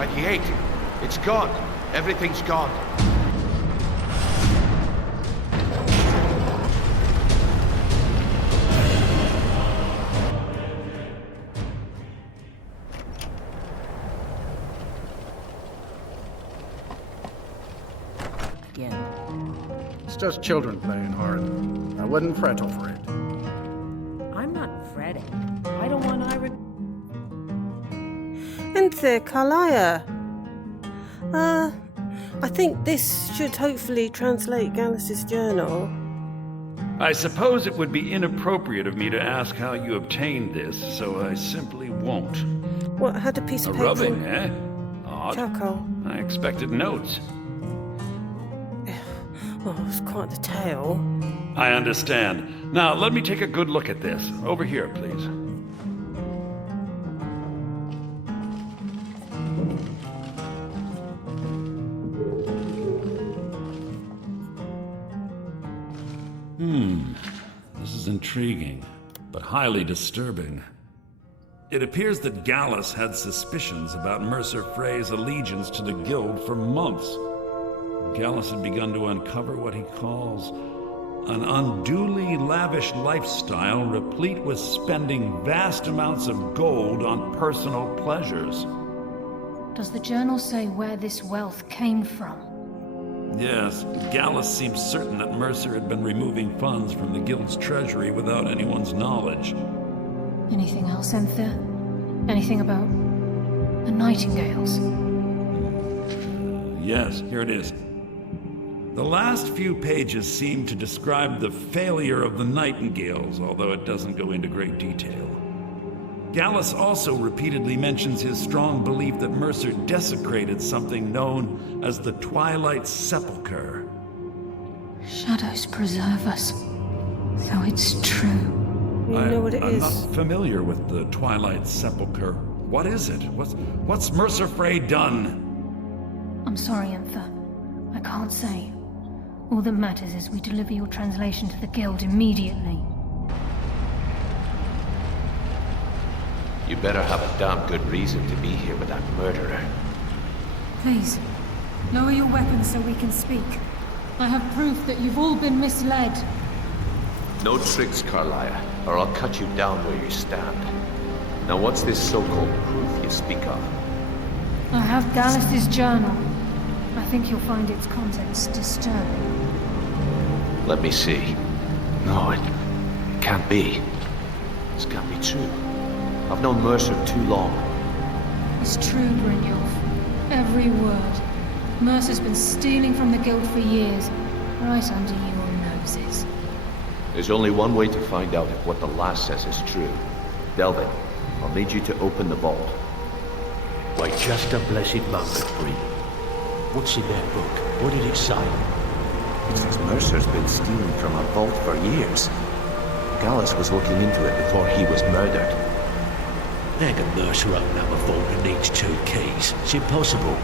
By the 8, it's gone. Everything's gone. It's just children playing hard. I wouldn't fret over it. I'm not fretting. I don't want Ira... Enter Karliah. I think this should hopefully translate Gallus' journal. I suppose it would be inappropriate of me to ask how you obtained this, so I simply won't. What, had a piece A of paper? rubbing, eh? Odd. Charcoal. I expected notes. Oh, it's quite the tale. I understand. Now, let me take a good look at this. Over here, please. This is intriguing, but highly disturbing. It appears that Gallus had suspicions about Mercer Frey's allegiance to the Guild for months. Gallus had begun to uncover what he calls an unduly lavish lifestyle replete with spending vast amounts of gold on personal pleasures. Does the journal say where this wealth came from? Yes, Gallus seems certain that Mercer had been removing funds from the Guild's treasury without anyone's knowledge. Anything else, Enthir? Anything about the Nightingales? Yes, here it is. The last few pages seem to describe the failure of the Nightingales, although it doesn't go into great detail. Gallus also repeatedly mentions his strong belief that Mercer desecrated something known as the Twilight Sepulchre. Shadows preserve us. So it's true. You know what it I'm is? not familiar with the Twilight Sepulchre. What is it? What's Mercer Frey done? I'm sorry, Enthir. I can't say. All that matters is we deliver your translation to the Guild immediately. You better have a damn good reason to be here with that murderer. Please, lower your weapons so we can speak. I have proof that you've all been misled. No tricks, Karliah, or I'll cut you down where you stand. Now what's this so-called proof you speak of? I have Gallus' journal. I think you'll find its contents disturbing. Let me see. No, it can't be. This can't be true. I've known Mercer too long. It's true, Brynjolf. Every word. Mercer's been stealing from the Guild for years, right under your noses. There's only one way to find out if what the lass says is true. Delvin, I'll need you to open the vault. Wait just a blessed moment, Bree. What's in that book? What did it say? It says Mercer's been stealing from a vault for years. Gallus was looking into it before he was murdered. How can Mercer open up a vault that needs 2 keys? It's impossible.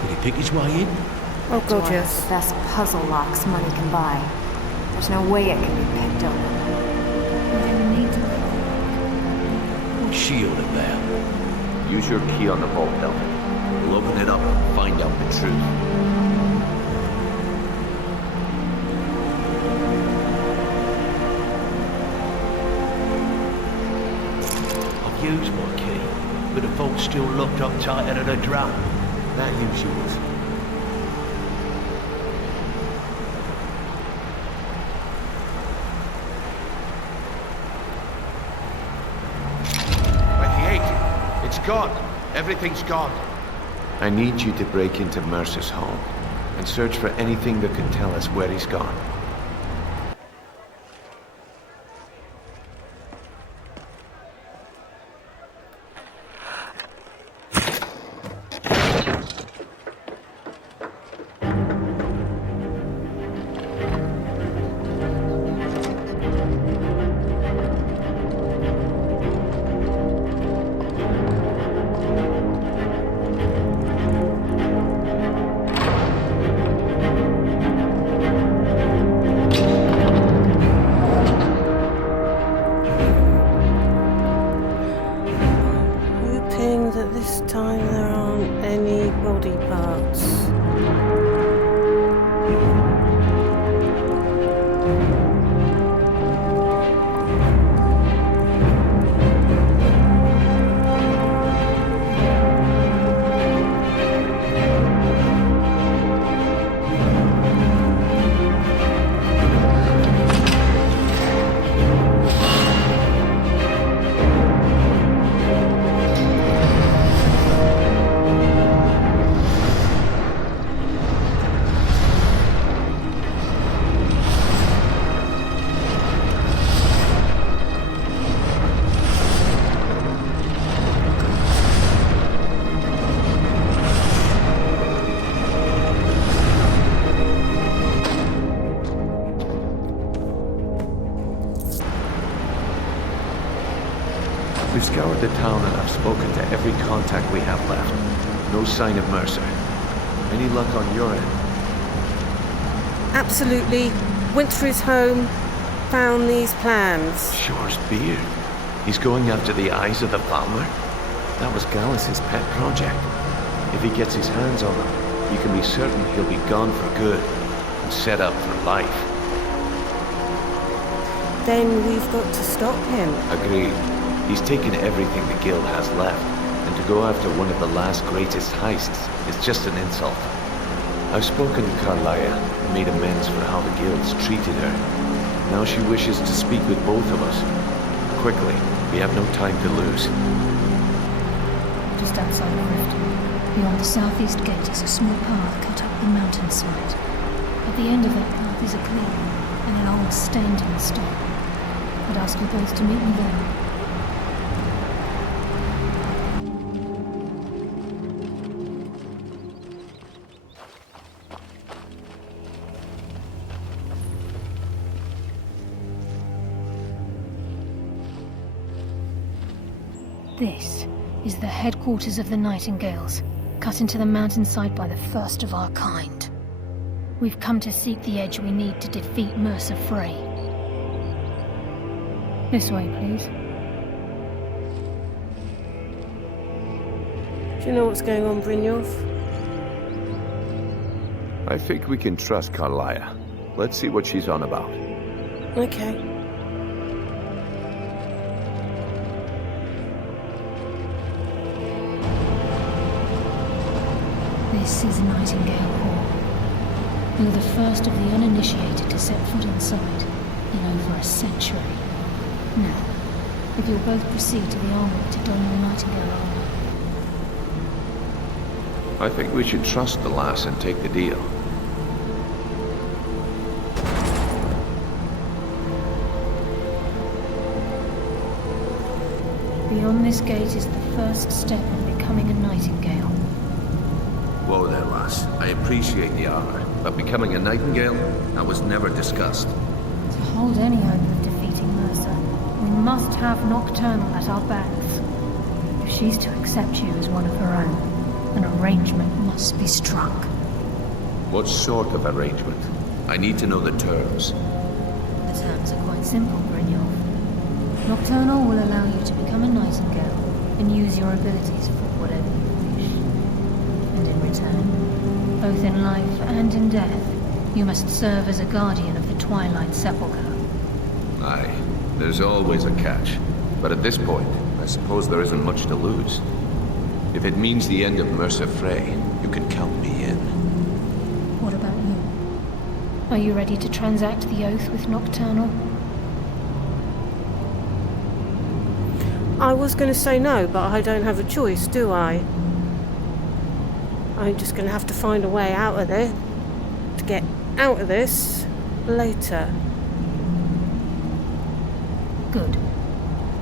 Could he pick his way in? Oh god, Door has yes. the best puzzle locks money can buy. There's no way it can be picked open. Then need to What's she all about? Use your key on the vault, Delvin. We'll open it up and find out the truth. Use my key, but the vault's still locked up tighter than a drum. Now use yours. By the 8, it's gone. Everything's gone. I need you to break into Mercer's home and search for anything that could tell us where he's gone. scoured the town and I've spoken to every contact we have left. No sign of Mercer. Any luck on your end? Absolutely. Went through his home, found these plans. Shore's beard. He's going after the eyes of the Falmer? That was Gallus's pet project. If he gets his hands on them, you can be certain he'll be gone for good and set up for life. Then we've got to stop him. Agreed. He's taken everything the guild has left, and to go after one of the last greatest heists is just an insult. I've spoken to Karliah and made amends for how the guild's treated her. Now she wishes to speak with both of us. Quickly, we have no time to lose. Just outside of Riften, beyond the southeast gate is a small path cut up the mountainside. At the end of that path is a clearing and an old standing stone. I'd ask you both to meet me there. This is the headquarters of the Nightingales, cut into the mountainside by the first of our kind. We've come to seek the edge we need to defeat Mercer Frey. This way, please. Do you know what's going on, Brynjolf? I think we can trust Karliah. Let's see what she's on about. Okay. This is Nightingale Hall. You're the first of the uninitiated to set foot inside in over a century. Now, if you'll both proceed to the armory to don your Nightingale armor. I think we should trust the lass and take the deal. Beyond this gate is the first step in becoming a Nightingale. Whoa there, lass. I appreciate the armor, but becoming a Nightingale? That was never discussed. To hold any hope of defeating Mercer, we must have Nocturnal at our backs. If she's to accept you as one of her own, an arrangement must be struck. What sort of arrangement? I need to know the terms. The terms are quite simple, Brynjolf. Nocturnal will allow you to become a Nightingale and use your abilities for whatever you wish. And in return, both in life and in death, you must serve as a guardian of the Twilight Sepulchre. Aye, there's always a catch. But at this point, I suppose there isn't much to lose. If it means the end of Mercer Frey, you can count me in. What about you? Are you ready to transact the oath with Nocturnal? I was going to say no, but I don't have a choice, do I? I'm just going to have to find a way out of there. To get out of this later. Good.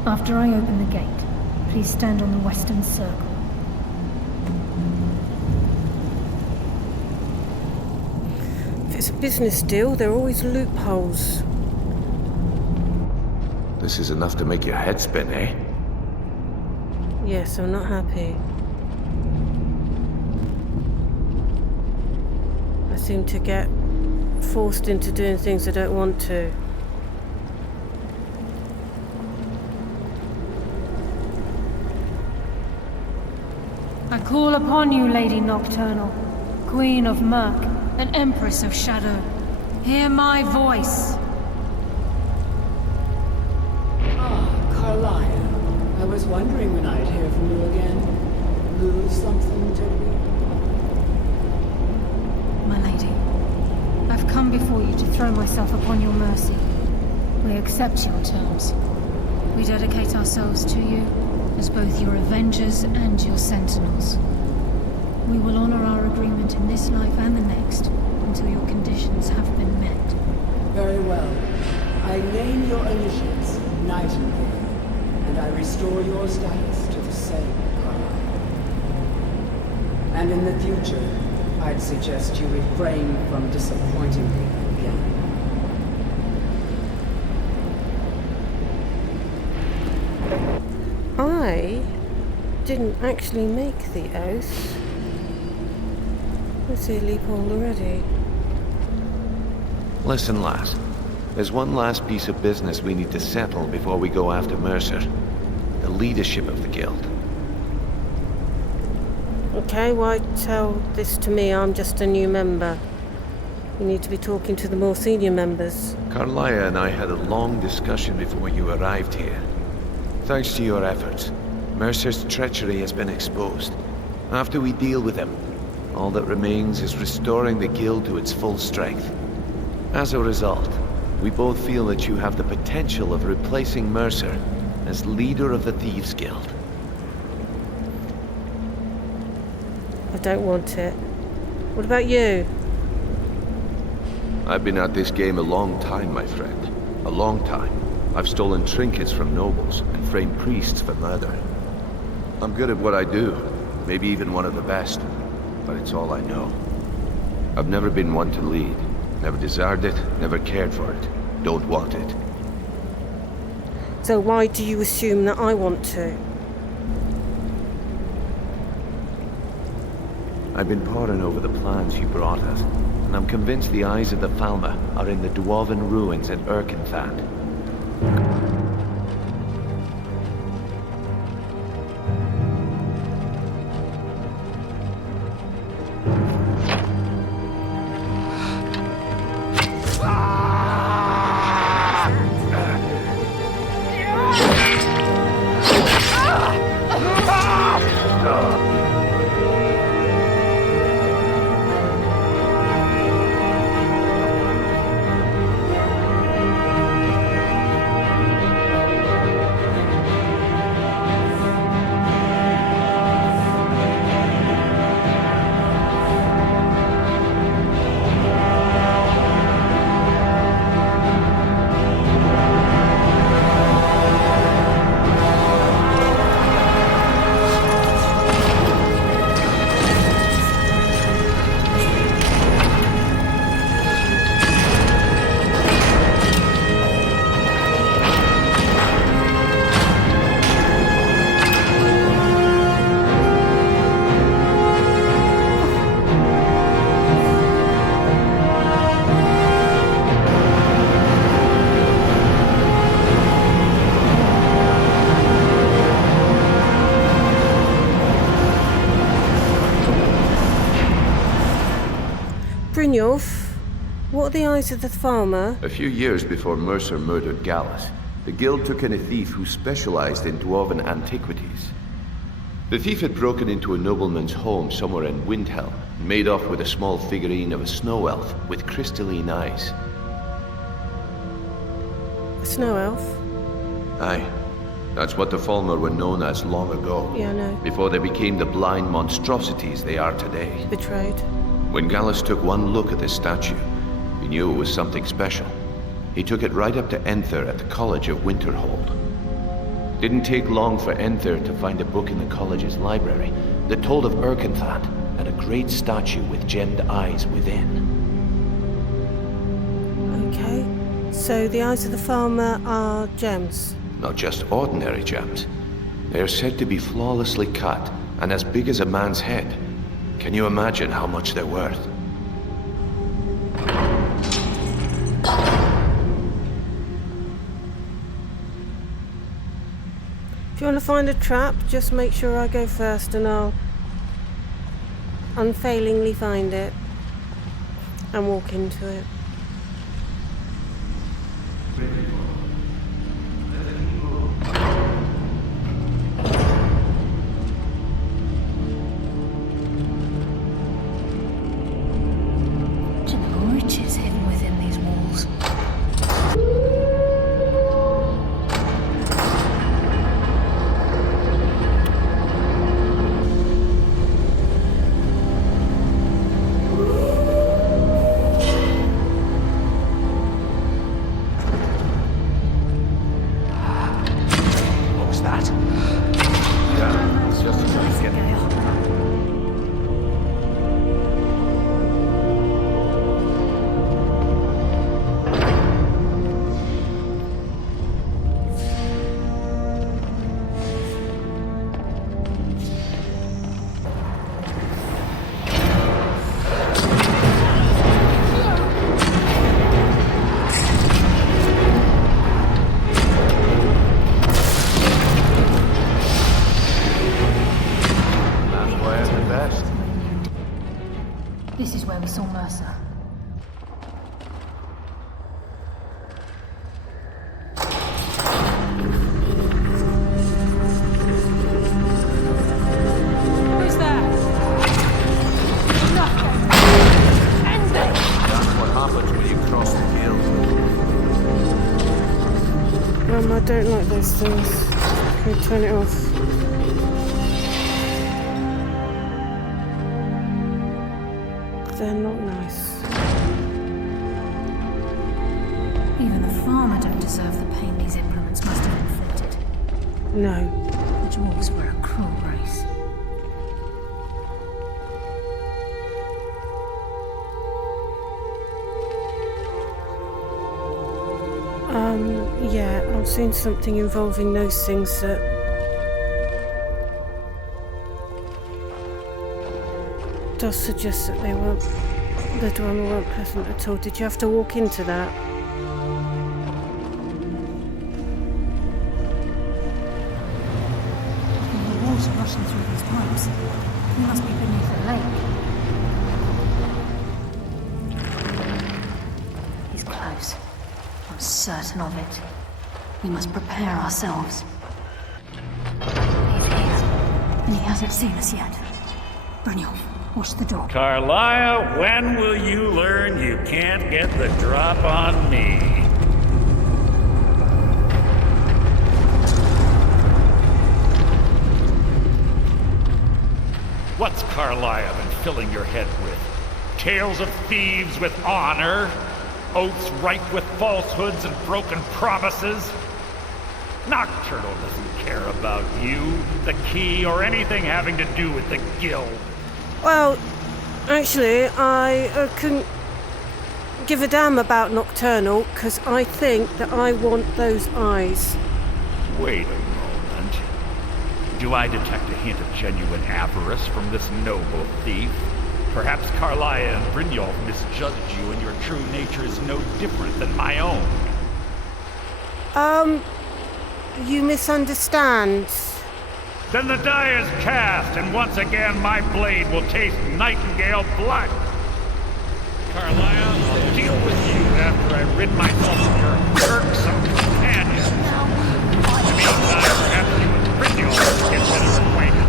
After I open the gate, please stand on the western circle. If it's a business deal, there are always loopholes. This is enough to make your head spin, eh? Yes, I'm not happy. I seem to get forced into doing things I don't want to. I call upon you, Lady Nocturnal, Queen of Murk and Empress of Shadow. Hear my voice. Ah, Karliah. I was wondering when I'd hear from you again. Lose something, did we? My lady, I've come before you to throw myself upon your mercy. We accept your terms. We dedicate ourselves to you as both your avengers and your sentinels. We will honor our agreement in this life and the next until your conditions have been met. Very well. I name your initials, Nightingale, and I restore your status to the same, Karliah. And in the future, I'd suggest you refrain from disappointing me again. didn't actually make the oath. I see a loophole already. Listen, lass. There's one last piece of business we need to settle before we go after Mercer. The leadership of the guild. Okay, why tell this to me? I'm just a new member. You need to be talking to the more senior members. Karliah and I had a long discussion before you arrived here. Thanks to your efforts, Mercer's treachery has been exposed. After we deal with him, all that remains is restoring the guild to its full strength. As a result, we both feel that you have the potential of replacing Mercer as leader of the Thieves Guild. I don't want it. What about you? I've been at this game a long time, my friend. A long time. I've stolen trinkets from nobles and framed priests for murder. I'm good at what I do, maybe even one of the best, but it's all I know. I've never been one to lead. Never desired it, never cared for it. Don't want it. So why do you assume that I want to? I've been poring over the plans you brought us, and I'm convinced the eyes of the Falmer are in the Dwarven ruins at Erkenthand. Brynjolf, what are the eyes of the farmer? A few years before Mercer murdered Gallus, the guild took in a thief who specialized in dwarven antiquities. The thief had broken into a nobleman's home somewhere in Windhelm and made off with a small figurine of a snow elf with crystalline eyes. A snow elf? Aye. That's what the Falmer were known as long ago. Yeah, I know. Before they became the blind monstrosities they are today. Betrayed. When Gallus took one look at the statue, he knew it was something special. He took it right up to Enther at the College of Winterhold. Didn't take long for Enther to find a book in the college's library that told of Erkenthand and a great statue with gemmed eyes within. Okay. So the eyes of the farmer are gems? Not just ordinary gems. They are said to be flawlessly cut and as big as a man's head. Can you imagine how much they're worth? If you want to find a trap, just make sure I go first and I'll unfailingly find it and walk into it. Riches hidden within these walls. This is where we saw Mercer. Who's there? Nothing. End it! That's what happens when you cross the guild. I don't like those things. Can you turn it off? They're not nice. Even the farmer don't deserve the pain these implements must have inflicted. No. The dwarves were a cruel race. Yeah, I've seen something involving those things that... does suggest that they weren't... the drama weren't pleasant at all. Did you have to walk into that? The water rushing through these pipes. We must be beneath a lake. He's close. I'm certain of it. We must prepare ourselves. He's here, and he hasn't seen us yet. Brynjolf, watch the door. Karliah, when will you learn you can't get the drop on me? What's Karliah been filling your head with? Tales of thieves with honor? Oaths ripe with falsehoods and broken promises? Nocturnal doesn't care about you, the key, or anything having to do with the guild. Well, actually, I couldn't give a damn about Nocturnal, because I think that I want those eyes. Wait a moment. Do I detect a hint of genuine avarice from this noble thief? Perhaps Karliah and Brynjolf misjudged you and your true nature is no different than my own. You misunderstand. Then the die is cast, and once again my blade will taste nightingale blood. Karliah, I'll deal with you after I rid myself of your irksome companion. In the meantime, perhaps you and Brynjolf get better acquainted.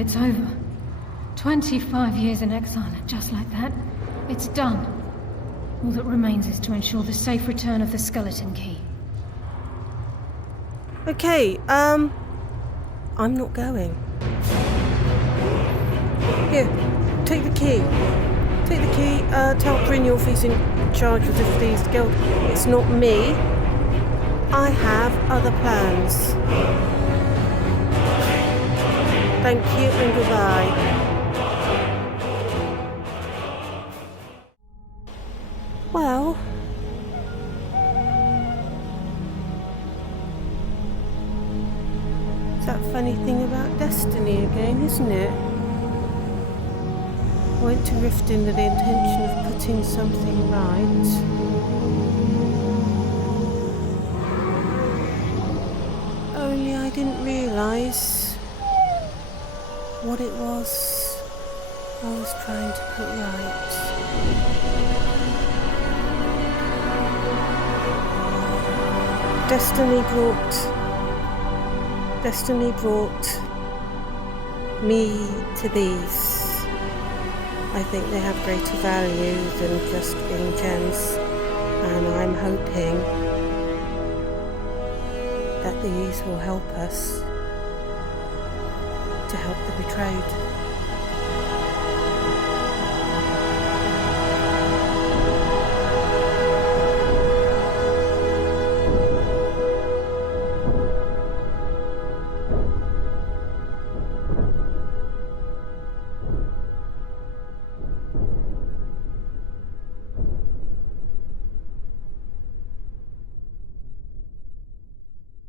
It's over. 25 years in exile, and just like that, it's done. All that remains is to ensure the safe return of the skeleton key. Okay, I'm not going. Here, take the key. Take the key, tell Brynjolf he's in charge of the Thieves Guild. It's not me. I have other plans. Thank you and goodbye. Well... it's that funny thing about destiny again, isn't it? I went to Riften with the intention of putting something right. Only I didn't realise what it was I was trying to put right. Destiny brought me to these. I think they have greater value than just being gems, and I'm hoping that these will help us to help the betrayed.